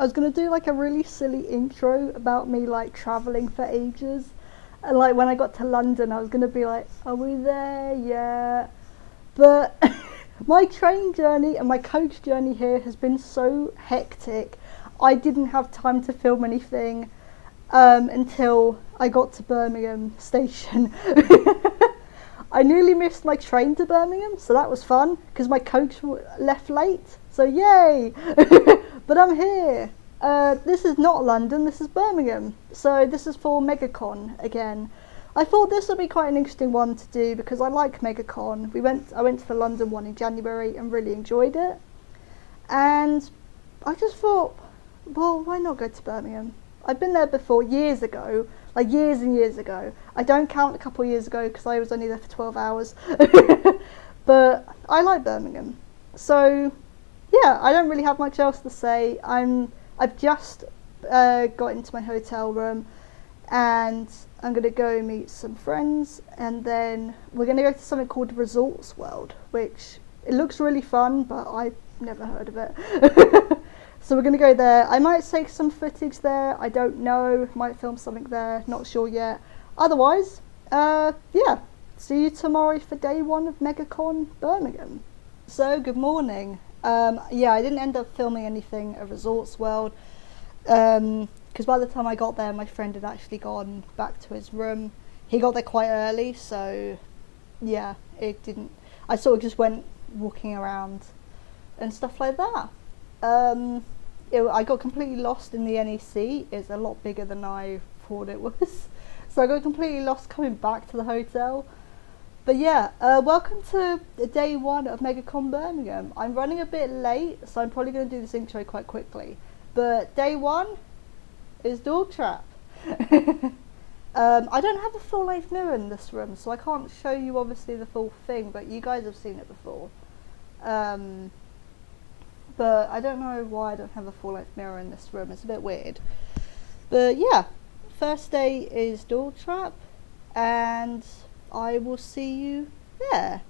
I was gonna do like a really silly intro about me like traveling for ages, and like when I got to London, I was gonna be like, "Are we there yet?" But my train journey and my coach journey here has been so hectic. I didn't have time to film anything until I got to Birmingham station. I nearly missed my train to Birmingham, so that was fun because my coach left late. So yay! But I'm here. This is not London. This is Birmingham. So this is for Megacon again. I thought this would be quite an interesting one to do because I like Megacon. I went to the London one in January and really enjoyed it. And I just thought, well, why not go to Birmingham? I've been there before years ago, like years and years ago. I don't count a couple of years ago because I was only there for 12 hours. But I like Birmingham. So yeah, I don't really have much else to say. I've just got into my hotel room and I'm going to go meet some friends, and then we're going to go to something called Resorts World, which it looks really fun, but I've never heard of it. So we're going to go there. I might take some footage there. I don't know. Might film something there. Not sure yet. Otherwise, yeah. See you tomorrow for day one of Megacon Birmingham. So, good morning. Yeah, I didn't end up filming anything at Resorts World. Because by the time I got there, my friend had actually gone back to his room. He got there quite early, so yeah, it didn't. I sort of just went walking around and stuff like that. I got completely lost in the NEC. It's a lot bigger than I thought it was. So I got completely lost coming back to the hotel. But yeah, welcome to day one of Megacon Birmingham. I'm running a bit late, so I'm probably going to do this intro quite quickly. But day one is Dog Trap. I don't have a full length mirror in this room, so I can't show you obviously the full thing, but you guys have seen it before. But I don't know why I don't have a full length mirror in this room. It's a bit weird. But yeah, first day is Dog Trap, and I will see you there.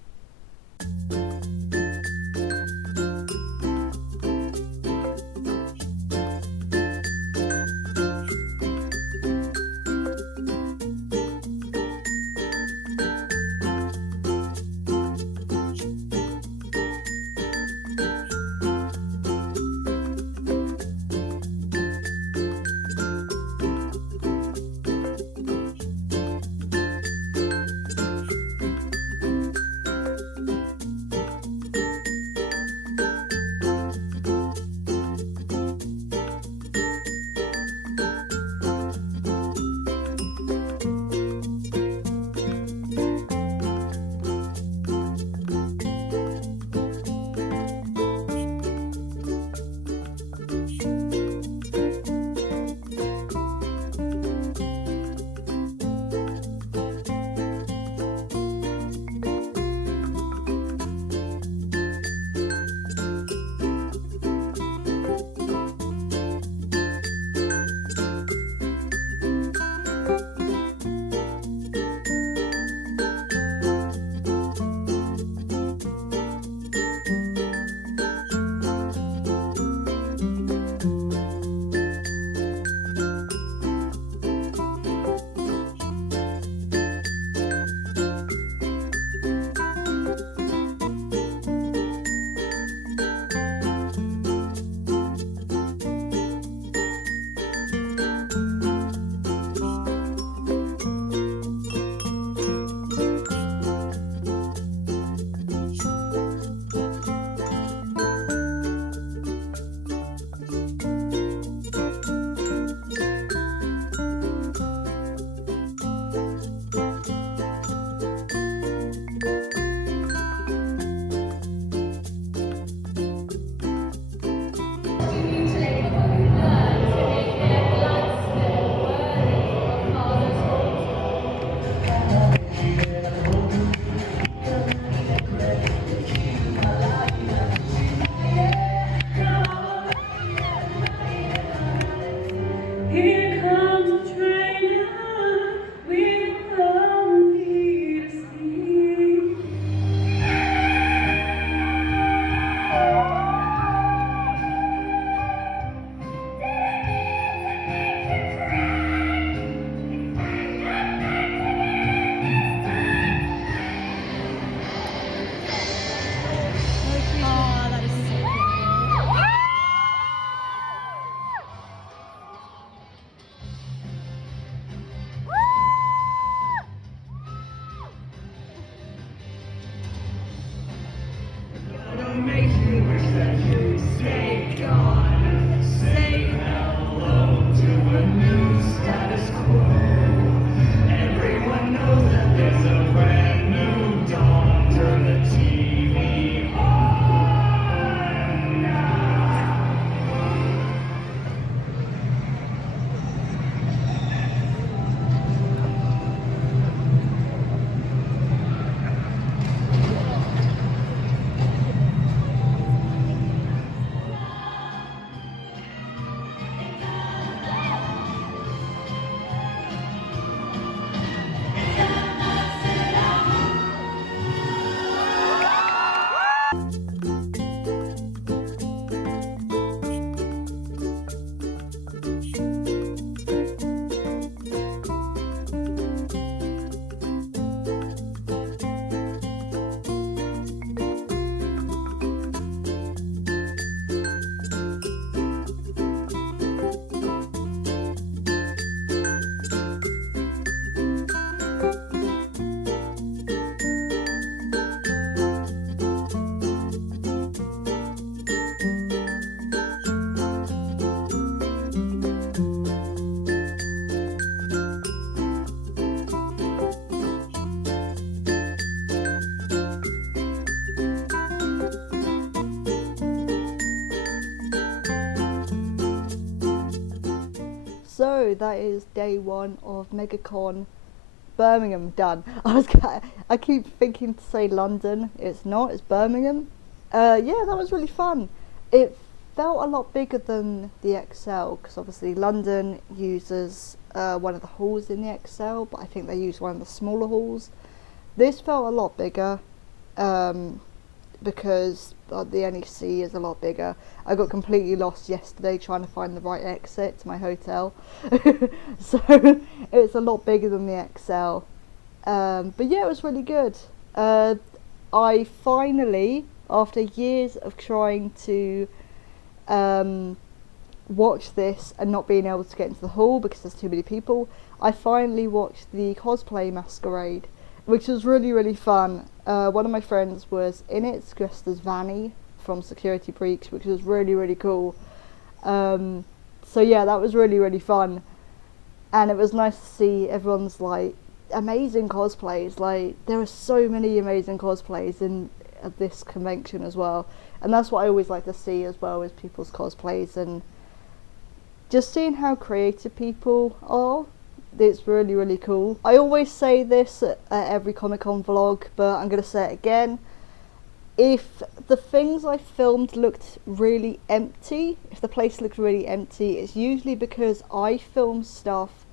So that is day one of Megacon Birmingham done. I keep thinking to say London. It's not. It's Birmingham. Yeah, that was really fun. It felt a lot bigger than the XL because obviously London uses one of the halls in the XL, but I think they use one of the smaller halls. This felt a lot bigger because the NEC is a lot bigger. I got completely lost yesterday trying to find the right exit to my hotel. So it's a lot bigger than the XL. But yeah, it was really good. I finally, after years of trying to watch this and not being able to get into the hall because there's too many people, I finally watched the cosplay masquerade, which was really, really fun. One of my friends was in it, dressed as Vanny from Security Breach, which was really, really cool. So yeah, that was really, really fun. And it was nice to see everyone's like amazing cosplays. Like there are so many amazing cosplays in at this convention as well. And that's what I always like to see as well, is people's cosplays and just seeing how creative people are. It's really, really cool. I always say this at every Comic-Con vlog, but I'm going to say it again. If the things I filmed looked really empty, if the place looked really empty, it's usually because I filmed stuff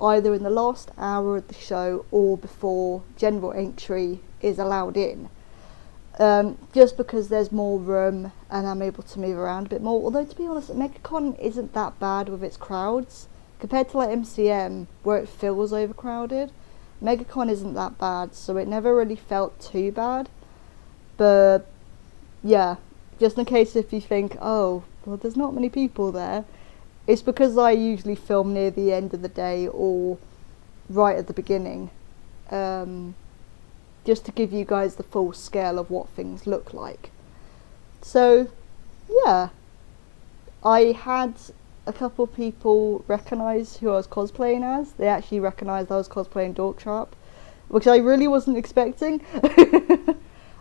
either in the last hour of the show or before general entry is allowed in. Just because there's more room and I'm able to move around a bit more. Although, to be honest, Megacon isn't that bad with its crowds. Compared to like MCM, where it feels overcrowded, Megacon isn't that bad, so it never really felt too bad. But yeah, just in case if you think, oh, well, there's not many people there, it's because I usually film near the end of the day or right at the beginning, just to give you guys the full scale of what things look like. So yeah, I had a couple of people recognise who I was cosplaying as. They actually recognised I was cosplaying Dork Trap, which I really wasn't expecting.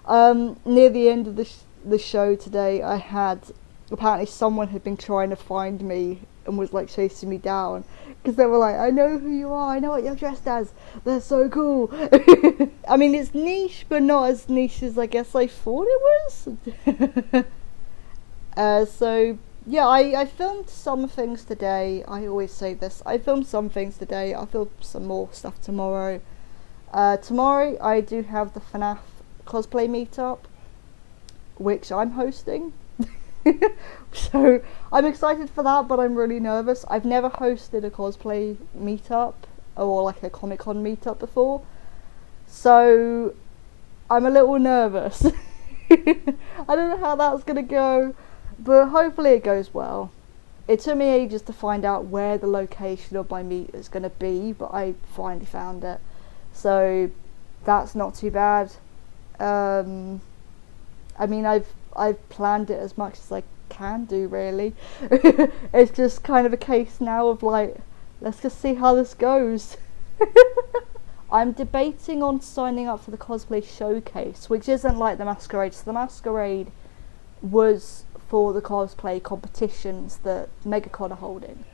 Near the end of the show today, I had, apparently someone had been trying to find me and was like chasing me down because they were like, I know who you are, I know what you're dressed as, they're so cool. I mean, it's niche, but not as niche as I guess I thought it was. So yeah, I filmed some things today. I always say this. I filmed some things today. I'll film some more stuff tomorrow. Tomorrow I do have the FNAF cosplay meetup, which I'm hosting. So I'm excited for that, but I'm really nervous. I've never hosted a cosplay meetup or like a Comic-Con meetup before, so I'm a little nervous. I don't know how that's gonna go, but hopefully it goes well. It took me ages to find out where the location of my meet is going to be, but I finally found it. So that's not too bad. I mean, I've planned it as much as I can do, really. It's just kind of a case now of like, let's just see how this goes. I'm debating on signing up for the cosplay showcase, which isn't like the masquerade. So the masquerade was for the cosplay competitions that Megacon are holding.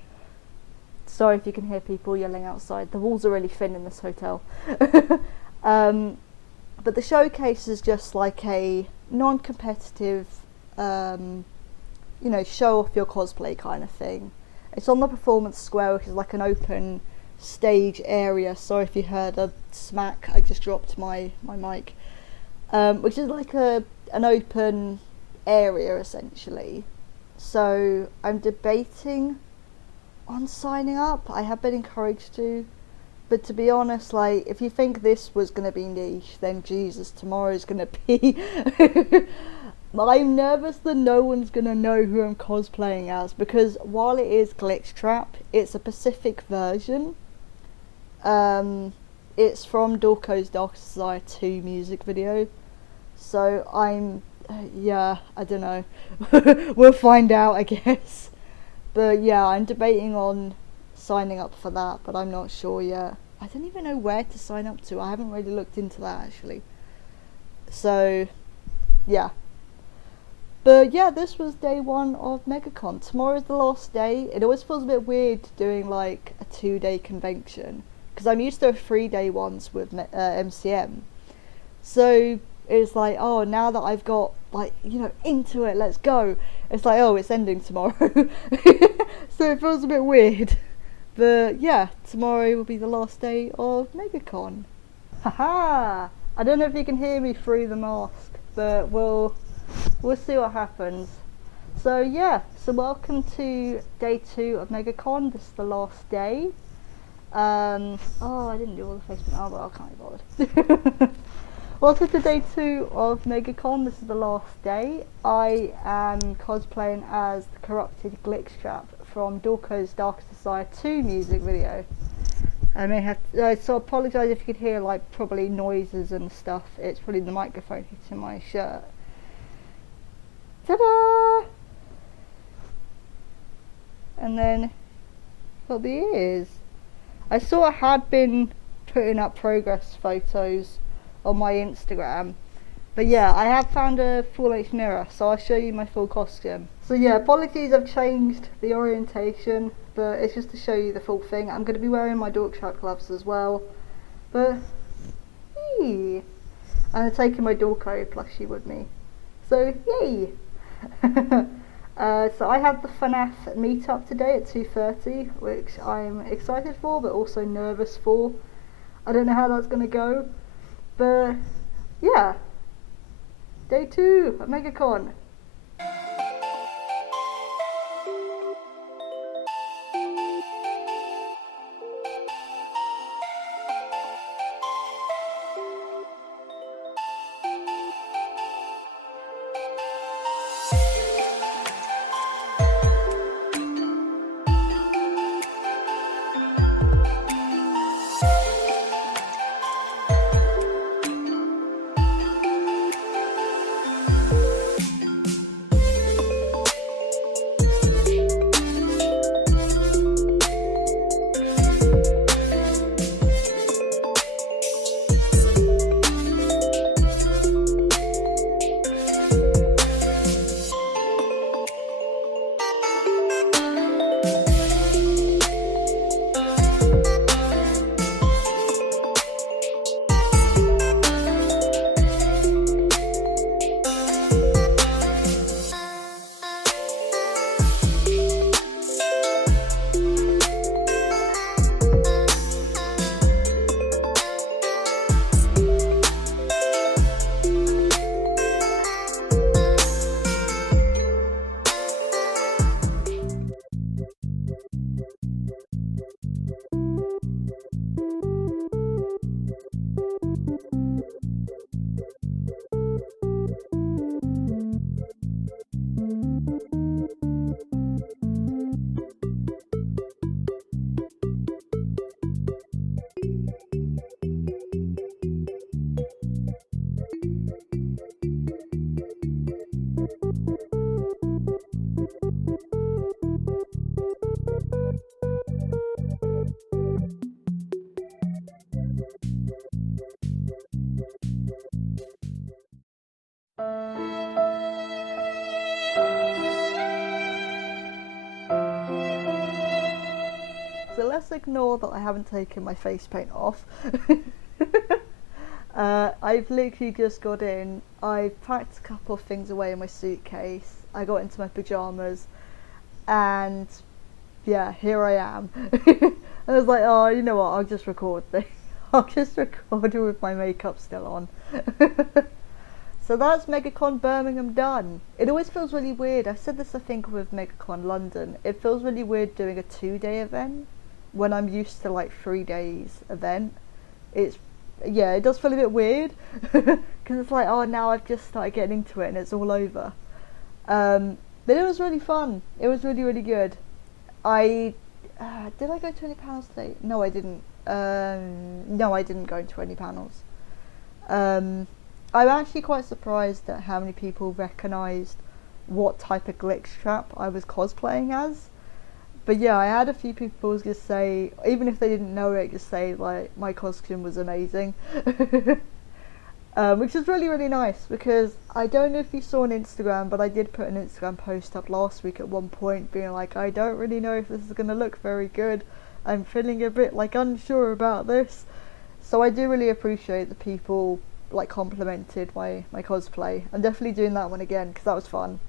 Sorry if you can hear people yelling outside. The walls are really thin in this hotel. But the showcase is just like a non-competitive, show off your cosplay kind of thing. It's on the Performance Square, which is like an open stage area. Sorry if you heard a smack, I just dropped my mic. Which is like an open area essentially. So I'm debating on signing up. I have been encouraged to, but to be honest, like, if you think this was going to be niche, then Jesus, tomorrow's going to be I'm nervous that no one's going to know who I'm cosplaying as, because while it is Glitch Trap, it's a Pacific version. It's from Dorko's Dark Desire 2 music video, so I'm I don't know. We'll find out, I guess. But yeah, I'm debating on signing up for that, but I'm not sure yet. I don't even know where to sign up to. I haven't really looked into that, actually. So, yeah. But yeah, this was day 1 of Megacon. Tomorrow's the last day. It always feels a bit weird doing like a 2-day convention because I'm used to 3-day ones with MCM. So it's like, oh, now that I've got like, you know, into it, let's go. It's like, oh, it's ending tomorrow. So it feels a bit weird. But yeah, tomorrow will be the last day of Megacon. Haha! I don't know if you can hear me through the mask, but we'll see what happens. So yeah, so welcome to day 2 of Megacon. This is the last day. Oh, I didn't do all the Facebook. Oh well, I can't be bothered. Welcome to day 2 of Megacon. This is the last day. I am cosplaying as the corrupted Glitchtrap from Dorco's Darkest Desire 2 music video. I may have to, so apologise if you could hear like probably noises and stuff. It's probably the microphone hitting my shirt. Ta-da! And then got the ears. I sort of had been putting up progress photos on my Instagram, but yeah, I have found a full length mirror, so I'll show you my full costume. So yeah, apologies, I've changed the orientation, but it's just to show you the full thing. I'm going to be wearing my Dorktrap gloves as well, but yay! And I'm taking my Dorco plushie with me, so yay! So I have the FNAF meetup today at 2:30, which I'm excited for, but also nervous for. I don't know how that's going to go, but yeah, day 2 at Megacon. So let's ignore that I haven't taken my face paint off. I've literally just got in. I packed a couple of things away in my suitcase. I got into my pyjamas, and yeah, here I am. I was like, oh, you know what? I'll just record this. I'll just record it with my makeup still on. So that's Megacon Birmingham done. It always feels really weird. I said this, I think, with Megacon London. It feels really weird doing a 2-day event when I'm used to like 3 days event. Yeah, it does feel a bit weird because it's like, oh, now I've just started getting into it and it's all over. But it was really fun. It was really, really good. Did I go to any panels today? No, I didn't. No, I didn't go to any panels. I'm actually quite surprised at how many people recognised what type of Glitchtrap I was cosplaying as. But yeah, I had a few people just say, even if they didn't know it, just say like my costume was amazing. which is really, really nice, because I don't know if you saw on Instagram, but I did put an Instagram post up last week at one point being like, I don't really know if this is going to look very good. I'm feeling a bit like unsure about this. So I do really appreciate the people like complimented my cosplay. I'm definitely doing that one again because that was fun.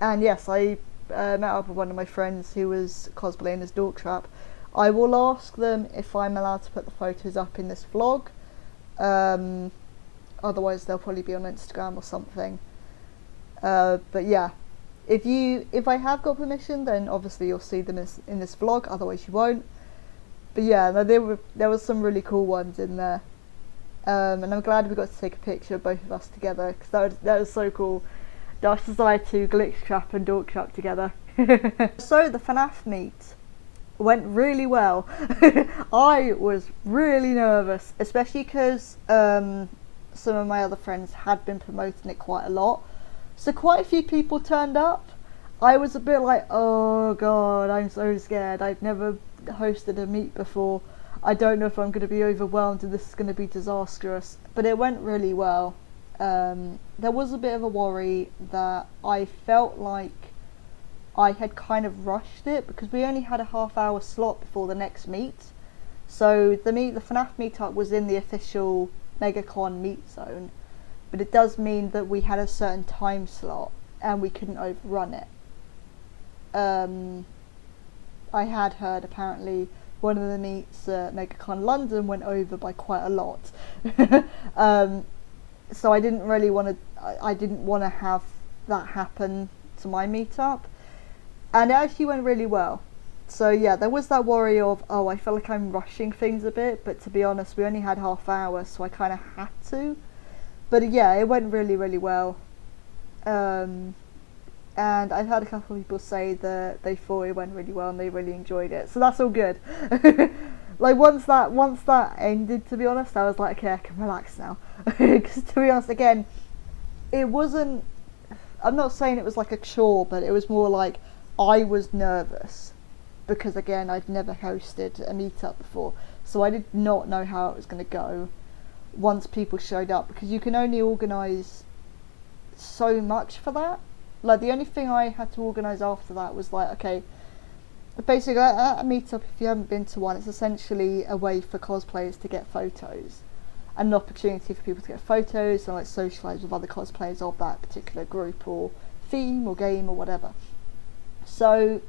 And yes, I met up with one of my friends who was cosplaying as Dorktrap. I will ask them if I'm allowed to put the photos up in this vlog. Otherwise they'll probably be on Instagram or something. But yeah, if I have got permission, then obviously you'll see them in this vlog, otherwise you won't. But yeah, there was some really cool ones in there. And I'm glad we got to take a picture of both of us together, because that was so cool. Dash decided to glitch trap and dork trap together. So the FNAF meet went really well. I was really nervous, especially because some of my other friends had been promoting it quite a lot. So quite a few people turned up. I was a bit like, oh god, I'm so scared. I've never hosted a meet before. I don't know if I'm going to be overwhelmed and this is going to be disastrous. But it went really well. There was a bit of a worry that I felt like I had kind of rushed it, because we only had a half-hour slot before the next meet. So the FNAF meetup was in the official Megacon meet zone, but it does mean that we had a certain time slot and we couldn't overrun it. I had heard apparently one of the meets at Megacon London went over by quite a lot. So I didn't really want to. I didn't want to have that happen to my meetup, and it actually went really well. So yeah, there was that worry of, oh, I feel like I'm rushing things a bit, but to be honest, we only had half hour, so I kind of had to. But yeah, it went really, really well. And I've had a couple of people say that they thought it went really well and they really enjoyed it, so that's all good. Like once that ended, to be honest, I was like, okay, I can relax now. Because to be honest, again, it wasn't. I'm not saying it was like a chore, but it was more like I was nervous because again, I'd never hosted a meetup before, so I did not know how it was going to go once people showed up, because you can only organise so much for that. Like the only thing I had to organise after that was like, okay, basically at a meetup, if you haven't been to one, it's essentially a way for cosplayers to get photos, and an opportunity for people to get photos and like socialise with other cosplayers of that particular group or theme or game or whatever. So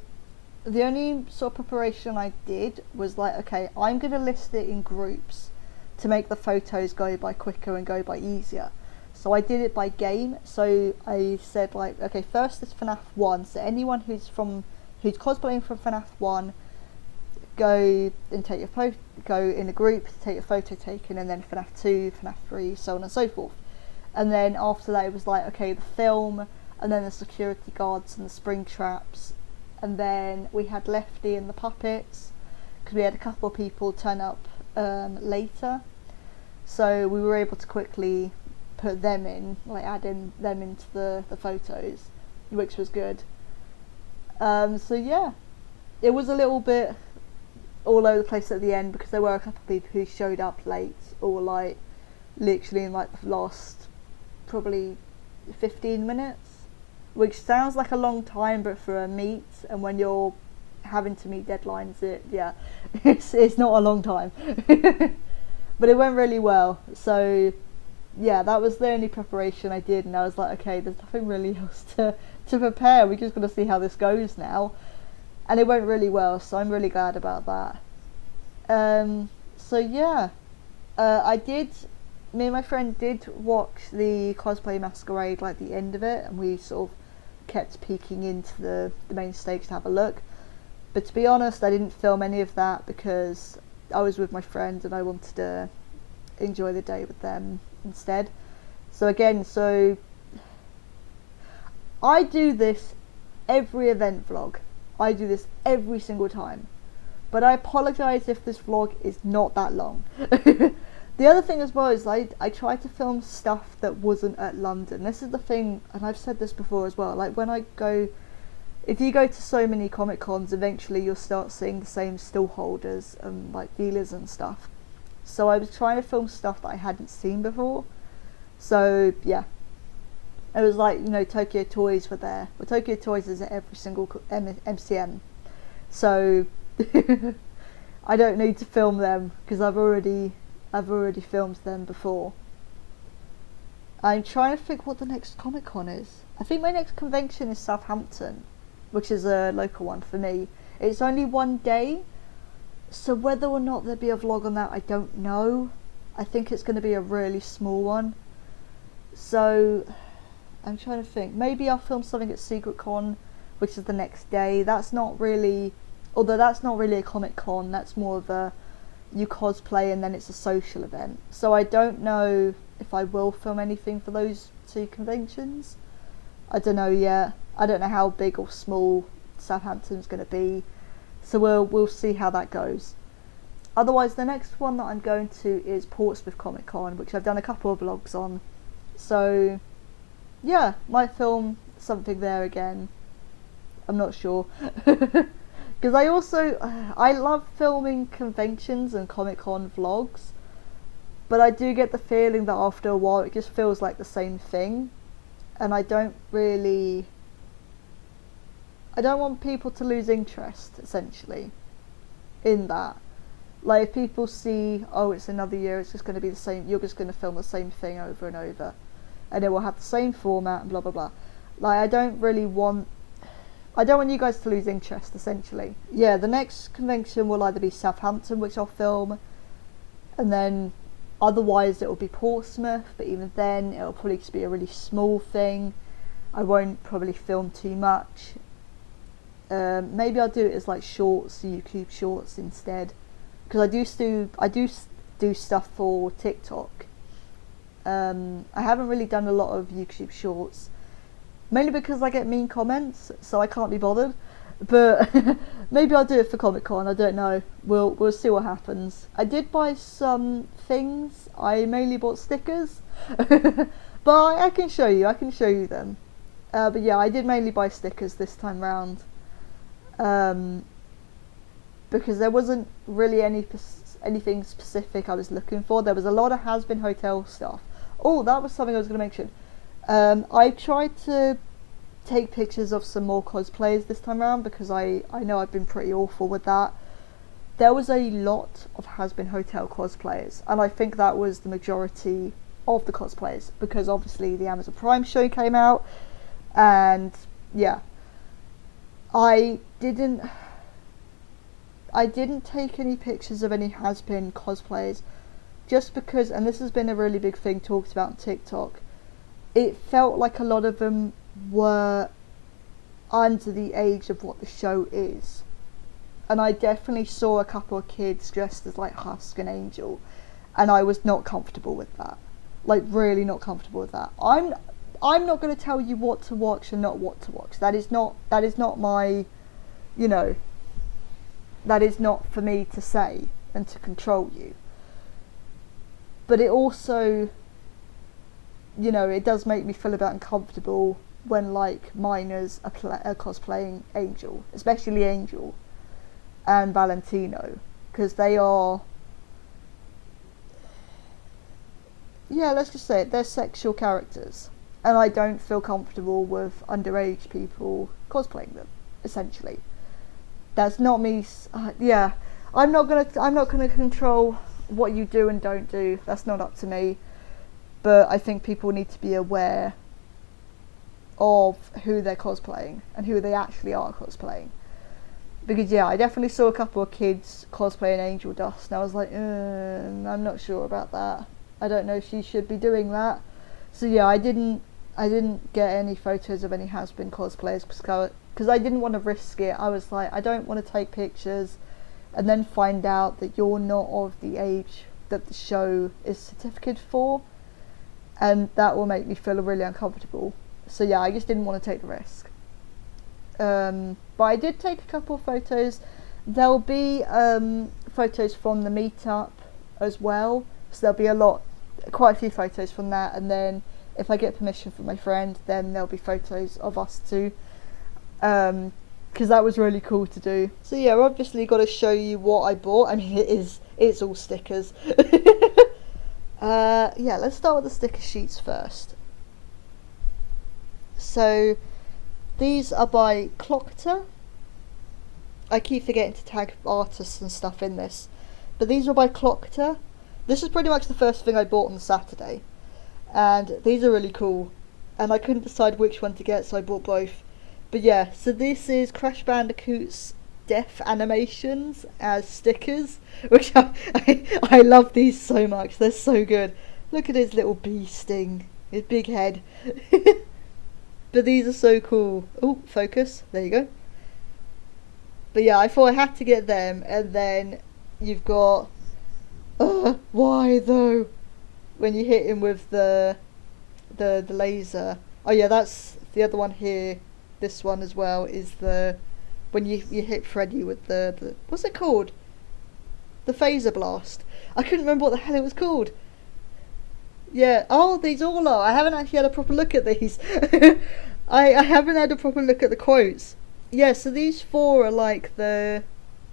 the only sort of preparation I did was like, okay, I'm going to list it in groups to make the photos go by quicker and go by easier. So I did it by game. So I said like, okay, first is FNAF 1. So anyone who's cosplaying from FNAF 1, go and take your go in a group to take your photo taken, and then FNAF 2, FNAF 3, so on and so forth. And then after that it was like, okay, the film, and then the security guards and the spring traps, and then we had Lefty and the puppets, because we had a couple of people turn up later, so we were able to quickly put them in, like add in them into the photos, which was good. So yeah, it was a little bit all over the place at the end, because there were a couple of people who showed up late, or like literally in like the last probably 15 minutes, which sounds like a long time, but for a meet, and when you're having to meet deadlines, it's not a long time. But it went really well. So yeah, that was the only preparation I did, and I was like, okay, there's nothing really else to prepare, we're just going to see how this goes now. And it went really well, so I'm really glad about that. So yeah, me and my friend did watch the cosplay masquerade, like the end of it, and we sort of kept peeking into the main stage to have a look. But to be honest, I didn't film any of that because I was with my friends and I wanted to enjoy the day with them instead. So again, I do this every event vlog. I do this every single time. But I apologise if this vlog is not that long. The other thing as well is I try to film stuff that wasn't at London. This is the thing, and I've said this before as well, like if you go to so many Comic Cons, eventually you'll start seeing the same still holders and like dealers and stuff. So I was trying to film stuff that I hadn't seen before. So yeah, it was like, you know, Tokyo Toys were there. Well, Tokyo Toys is at every single MCM, so I don't need to film them because I've already filmed them before. I'm trying to think what the next Comic Con is. I think my next convention is Southampton, which is a local one for me. It's only one day, so whether or not there'll be a vlog on that, I don't know. I think it's going to be a really small one. So I'm trying to think. Maybe I'll film something at Secret Con, which is the next day. That's not really, although that's not really a Comic Con. That's more of a, you cosplay and then it's a social event. So I don't know if I will film anything for those two conventions. I don't know yet. I don't know how big or small Southampton's going to be. So we'll see how that goes. Otherwise, the next one that I'm going to is Portsmouth Comic Con, which I've done a couple of vlogs on. So yeah, might film something there again. I'm not sure. Because I love filming conventions and Comic Con vlogs, but I do get the feeling that after a while it just feels like the same thing, and I don't want people to lose interest, essentially, in that. Like, if people see, oh, it's another year, it's just going to be the same, you're just going to film the same thing over and over, and it will have the same format and blah blah blah. Like, I don't want you guys to lose interest, essentially. Yeah, the next convention will either be Southampton, which I'll film, and then otherwise it will be Portsmouth, but even then it'll probably just be a really small thing. I won't probably film too much. Maybe I'll do it as like shorts, YouTube shorts instead, because I do stuff for TikTok. I haven't really done a lot of YouTube shorts, mainly because I get mean comments, so I can't be bothered. But maybe I'll do it for Comic Con. I don't know. We'll see what happens. I did buy some things. I mainly bought stickers, but I can show you. I can show you them. But yeah, I did mainly buy stickers this time round, because there wasn't really anything specific I was looking for. There was a lot of Has-Been Hotel stuff. Oh, that was something I was going to mention. I tried to take pictures of some more cosplays this time around because I know I've been pretty awful with that. There was a lot of Has-Been Hotel cosplayers, and I think that was the majority of the cosplayers, because obviously the Amazon Prime show came out, and yeah, I didn't take any pictures of any Has-Been cosplayers, just because, and this has been a really big thing talked about on TikTok, it felt like a lot of them were under the age of what the show is. And I definitely saw a couple of kids dressed as like Husk and Angel, and I was not comfortable with that. Like, really not comfortable with that. I'm not going to tell you what to watch and not what to watch. That is not my, you know, that is not for me to say and to control you. But it also, you know, it does make me feel a bit uncomfortable when like minors are cosplaying Angel, especially Angel and Valentino, because they are, yeah, let's just say it, they're sexual characters, and I don't feel comfortable with underage people cosplaying them, essentially. That's not me. Yeah, I'm not gonna control what you do and don't do. That's not up to me. But I think people need to be aware of who they're cosplaying and who they actually are cosplaying. Because yeah, I definitely saw a couple of kids cosplaying Angel Dust, and I was like, I'm not sure about that. I don't know if she should be doing that. So yeah, I didn't get any photos of any Has-Been cosplayers because I didn't want to risk it. I was like, I don't want to take pictures and then find out that you're not of the age that the show is certificated for, and that will make me feel really uncomfortable. So yeah, I just didn't want to take the risk. But I did take a couple of photos. There'll be photos from the meetup as well, so there'll be quite a few photos from that, and then if I get permission from my friend, then there'll be photos of us too, because that was really cool to do. So yeah, obviously got to show you what I bought. I mean, it's all stickers. Yeah, let's start with the sticker sheets first. So these are by Clockter. I keep forgetting to tag artists and stuff in this, but these were by Clockter. This is pretty much the first thing I bought on Saturday, and these are really cool, and I couldn't decide which one to get, so I bought both. But yeah, so this is Crash Bandicoot's death animations as stickers, which I love these so much. They're so good. Look at his little bee sting, his big head. But these are so cool. Oh, focus. There you go. But yeah, I thought I had to get them, and then you've got why though? When you hit him with the laser. Oh yeah, that's the other one here. This one as well is the when you hit Freddy with the what's it called? The phaser blast. I couldn't remember what the hell it was called. Yeah. Oh, these all are. I haven't actually had a proper look at these. I haven't had a proper look at the quotes. Yeah. So these four are like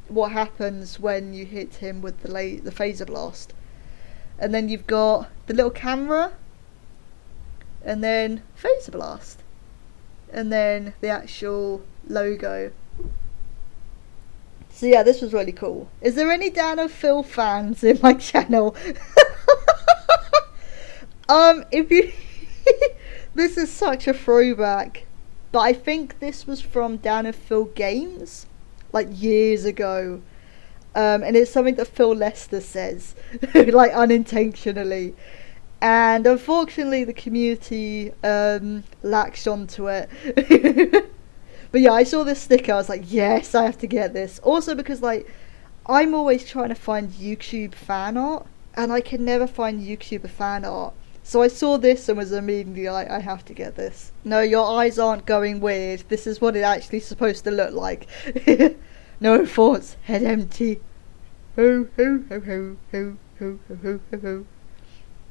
what happens when you hit him with the phaser blast, and then you've got the little camera, and then phaser blast, and then the actual logo. So yeah, this was really cool. Is there any Dan and Phil fans in my channel? If you this is such a throwback, but I think this was from Dan and Phil Games, like years ago. And it's something that Phil Lester says, like unintentionally. And unfortunately the community latched onto it. But yeah, I saw this sticker, I was like, yes, I have to get this. Also because like, I'm always trying to find YouTube fan art, and I can never find YouTuber fan art. So I saw this and was immediately like, I have to get this. No, your eyes aren't going weird. This is what it actually supposed to look like. No thoughts, head empty. Ho ho ho ho ho ho ho ho ho.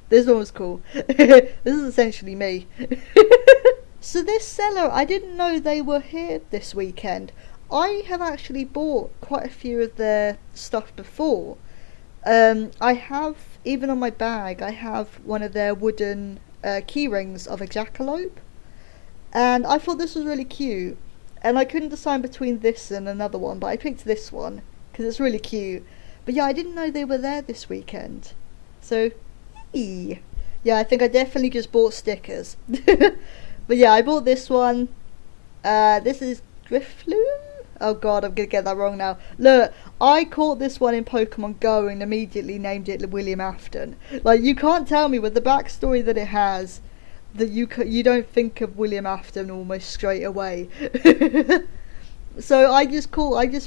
This one was cool. This is essentially me. So this seller, I didn't know they were here this weekend. I have actually bought quite a few of their stuff before. I have, even on my bag, I have one of their wooden key rings of a jackalope. And I thought this was really cute. And I couldn't decide between this and another one, but I picked this one because it's really cute. But yeah, I didn't know they were there this weekend. So, yeah, I think I definitely just bought stickers. But yeah, I bought this one. This is Drifloon? Oh god, I'm gonna get that wrong now. Look, I caught this one in Pokemon Go and immediately named it William Afton. Like, you can't tell me with the backstory that it has that you don't think of William Afton almost straight away. So I just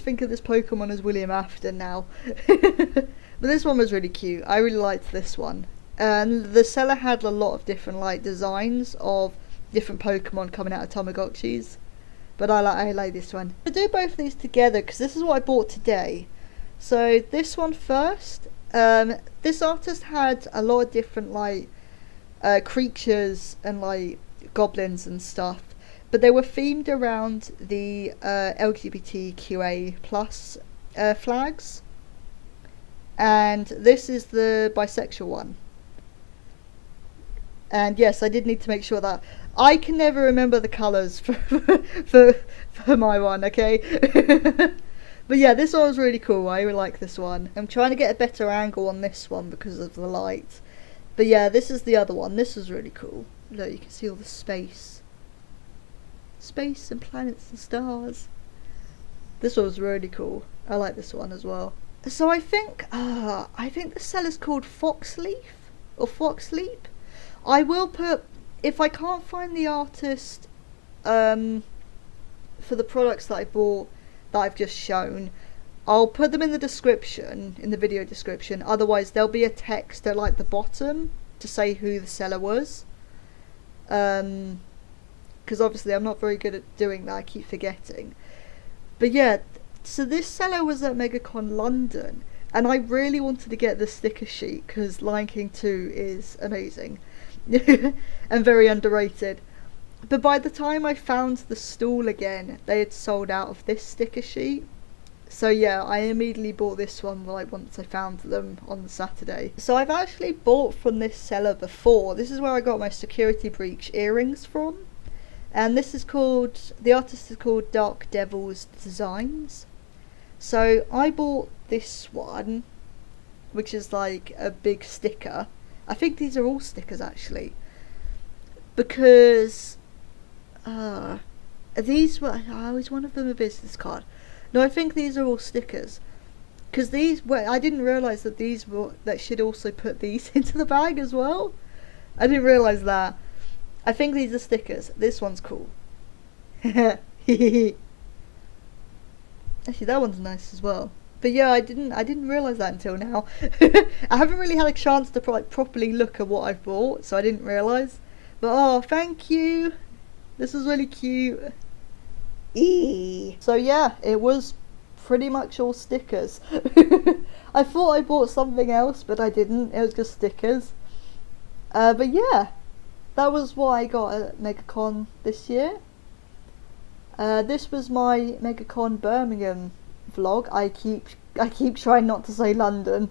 think of this Pokemon as William Afton now. But this one was really cute. I really liked this one. And the seller had a lot of different like designs of different Pokemon coming out of Tamagotchis. But I like this one. I do both of these together because this is what I bought today. So this one first. This artist had a lot of different like creatures and like goblins and stuff, but they were themed around the LGBTQA plus flags. And this is the bisexual one. And yes, I did need to make sure that I can never remember the colours for my one, okay? But yeah, this one was really cool. I really like this one. I'm trying to get a better angle on this one because of the light. But yeah, this is the other one. This was really cool. Look, you can see all the space. Space and planets and stars. This one was really cool. I like this one as well. So I think the seller's called Foxleaf or Foxleap. I will put, if I can't find the artist for the products that I bought that I've just shown, I'll put them in the description, in the video description. Otherwise there'll be a text at like the bottom to say who the seller was. Because obviously I'm not very good at doing that, I keep forgetting. But yeah, so this seller was at Megacon London, and I really wanted to get the sticker sheet because Lion King 2 is amazing. And very underrated. But by the time I found the stall again, they had sold out of this sticker sheet. So yeah, I immediately bought this one like once I found them on Saturday. So I've actually bought from this seller before. This is where I got my security breach earrings from. And this is called, the artist is called Dark Devils Designs. So I bought this one, which is like a big sticker. I think these are all stickers actually. Because these were, is one of them a business card? No, I think these are all stickers. Because these were, I didn't realise that these were, that should also put these into the bag as well. I didn't realise that. I think these are stickers. This one's cool. Actually, that one's nice as well. But yeah, I didn't realise that until now. I haven't really had a chance to properly look at what I've bought, so I didn't realise. But oh, thank you. This is really cute. So yeah, it was pretty much all stickers. I thought I bought something else, but I didn't. It was just stickers. But yeah, that was what I got at Megacon this year. This was my Megacon Birmingham vlog. I keep trying not to say London.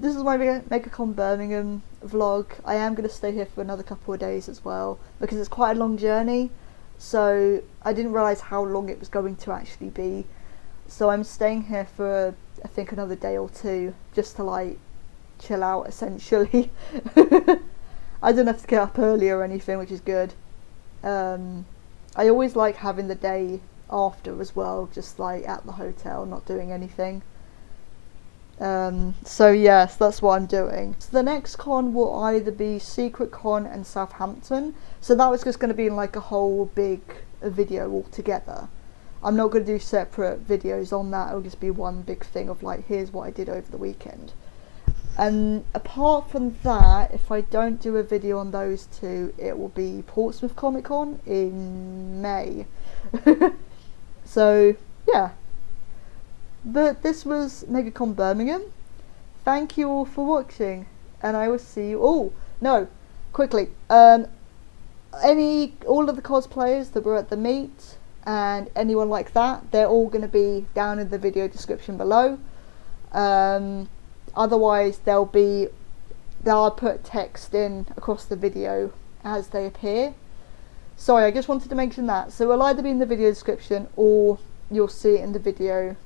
This is my Megacon Birmingham vlog. I am going to stay here for another couple of days as well, because it's quite a long journey. So I didn't realise how long it was going to actually be. So I'm staying here for I think another day or two, just to like chill out essentially. I don't have to get up early or anything, which is good. I always like having the day after as well, just like at the hotel, not doing anything. So yes, that's what I'm doing. So the next con will either be Secret Con and Southampton. So that was just going to be like a whole big video altogether. I'm not going to do separate videos on that. It'll just be one big thing of like, here's what I did over the weekend. And apart from that, if I don't do a video on those two, it will be Portsmouth Comic Con in May. So yeah. But this was Megacon Birmingham. Thank you all for watching, and I will see you all. No, quickly. All of the cosplayers that were at the meet and anyone like that, they're all going to be down in the video description below. Otherwise, they'll put text in across the video as they appear. Sorry, I just wanted to mention that. So it'll either be in the video description or you'll see it in the video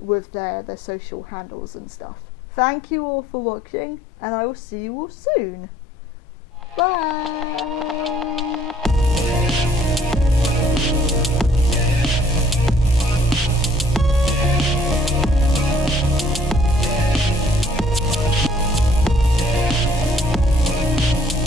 with their social handles and stuff. Thank you all for watching, and I will see you all soon. Bye!